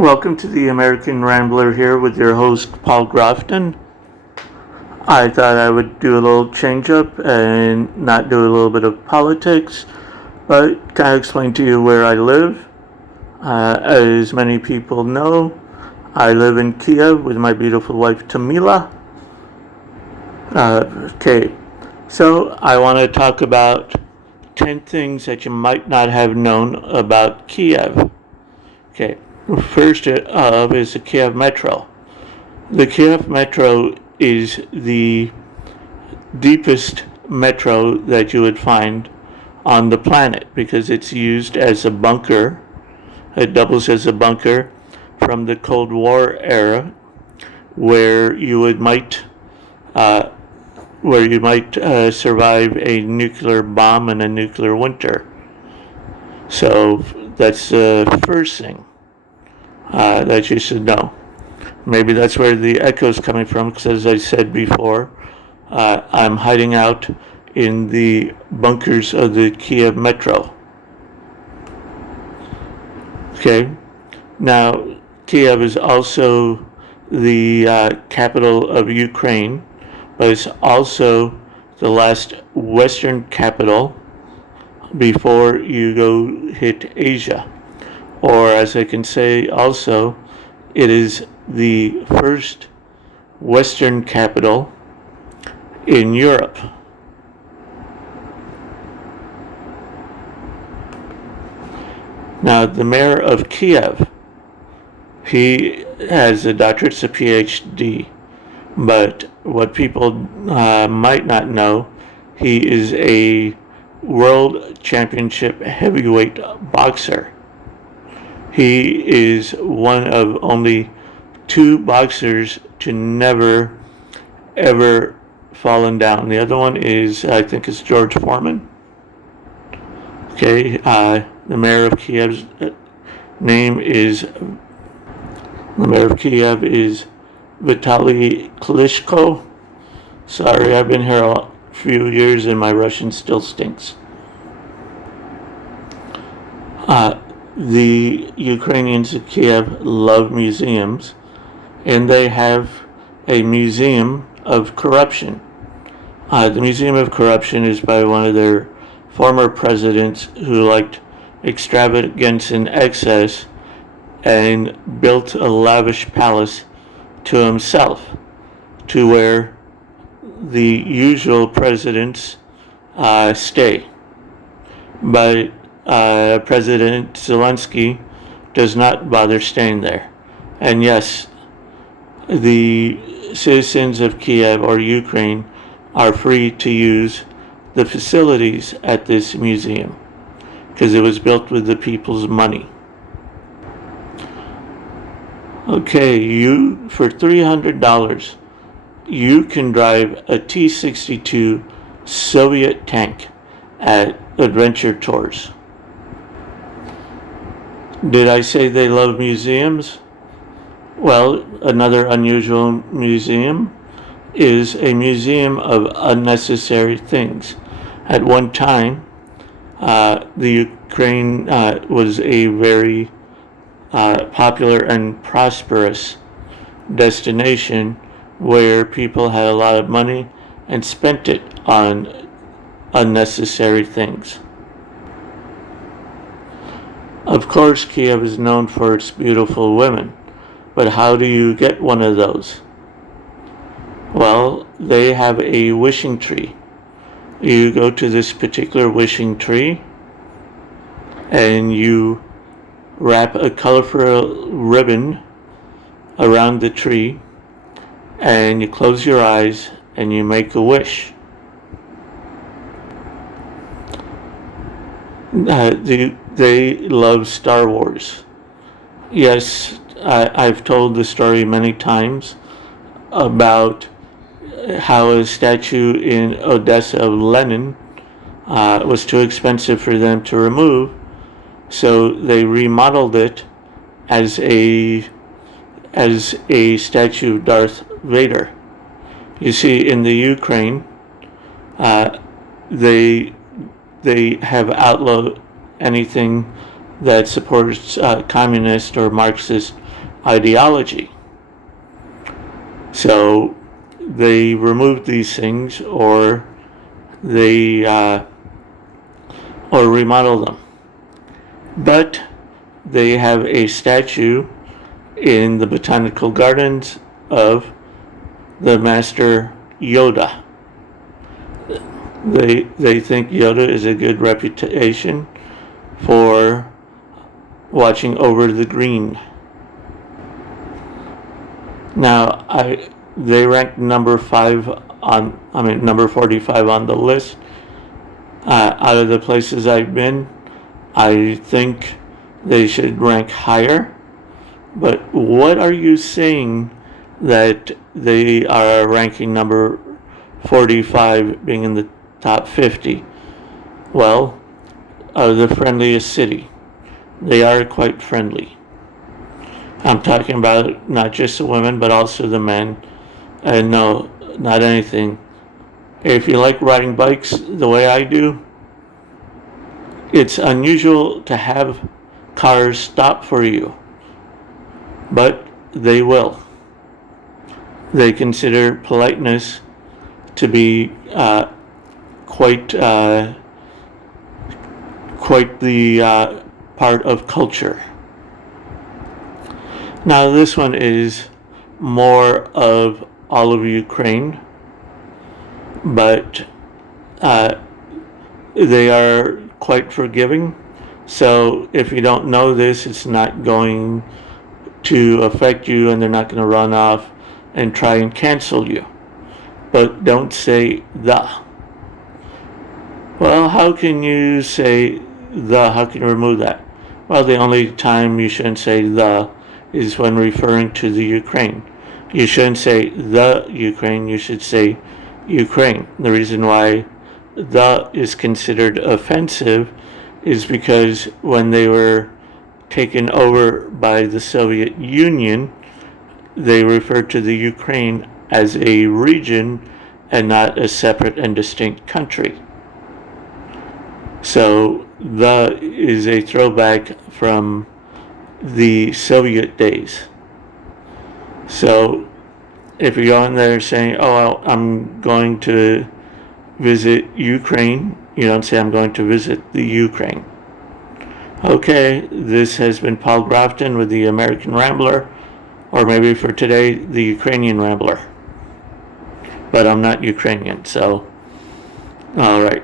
Welcome to the American Rambler here with your host, Paul Grofton. I thought I would do a little change up and not do a little bit of politics, but kind of explain to you where I live. As many people know, I live in Kiev with my beautiful wife, Tamila. Okay, so I want to talk about 10 things that you might not have known about Kiev. Okay, first of is the Kiev Metro. The Kiev Metro is the deepest metro that you would find on the planet because it's used as a bunker. It doubles as a bunker from the Cold War era, where you might survive a nuclear bomb and a nuclear winter. So that's the first thing that you should know. Maybe that's where the echo is coming from, because as I said before, I'm hiding out in the bunkers of the Kiev Metro. Okay, now Kiev is also the capital of Ukraine, but it's also the last Western capital before you go hit Asia. Or as I can say also, it is the first Western capital in Europe. Now, the mayor of Kiev, he has a doctorate, it's a PhD, but what people might not know, he is a world championship heavyweight boxer. He is one of only two boxers to never, ever fallen down. The other one is, I think it's George Foreman. Okay, the mayor of Kiev's name is, the mayor of Kiev is Vitaly Klitschko. Sorry, I've been here a few years and my Russian still stinks. The Ukrainians of Kiev love museums, and they have a museum of corruption. The Museum of Corruption is by one of their former presidents who liked extravagance and excess and built a lavish palace to himself, to where the usual presidents stay. But President Zelensky does not bother staying there. And yes, the citizens of Kiev or Ukraine are free to use the facilities at this museum because it was built with the people's money. Okay, for $300, you can drive a T-62 Soviet tank at adventure tours. Did I say they love museums? Well, another unusual museum is a museum of unnecessary things. At one time, the Ukraine was a very popular and prosperous destination where people had a lot of money and spent it on unnecessary things. Of course, Kiev is known for its beautiful women, but how do you get one of those? Well, they have a wishing tree. You go to this particular wishing tree and you wrap a colorful ribbon around the tree and you close your eyes and you make a wish. They love Star Wars. Yes, I've told the story many times about how a statue in Odessa of Lenin was too expensive for them to remove, so they remodeled it as a statue of Darth Vader. You see, in the Ukraine, they have outlawed anything that supports communist or Marxist ideology. So they removed these things, or they or remodeled them. But they have a statue in the botanical gardens of the master Yoda. They think Yoda is a good reputation for watching over the green. Now, they ranked number 45 on the list. Out of the places I've been, I think they should rank higher. But what are you saying that they are ranking number 45 being in the top 50? Well, the friendliest city. They are quite friendly. I'm talking about not just the women, but also the men. And no, not anything. If you like riding bikes the way I do, it's unusual to have cars stop for you. But they will. They consider politeness to be quite the part of culture. Now this one is more of all of Ukraine, but they are quite forgiving. So if you don't know this, it's not going to affect you, and they're not going to run off and try and cancel you. But don't say the. Well, how can you say the? How can you remove that? Well, the only time you shouldn't say the is when referring to the Ukraine. You shouldn't say the Ukraine, you should say Ukraine. The reason why the is considered offensive is because when they were taken over by the Soviet Union, they referred to the Ukraine as a region and not a separate and distinct country. So the is a throwback from the Soviet days. So if you go in there saying, oh, I'm going to visit Ukraine, you don't say I'm going to visit the Ukraine. Okay, this has been Paul Grafton with the American Rambler, or maybe for today, the Ukrainian Rambler. But I'm not Ukrainian, so, all right.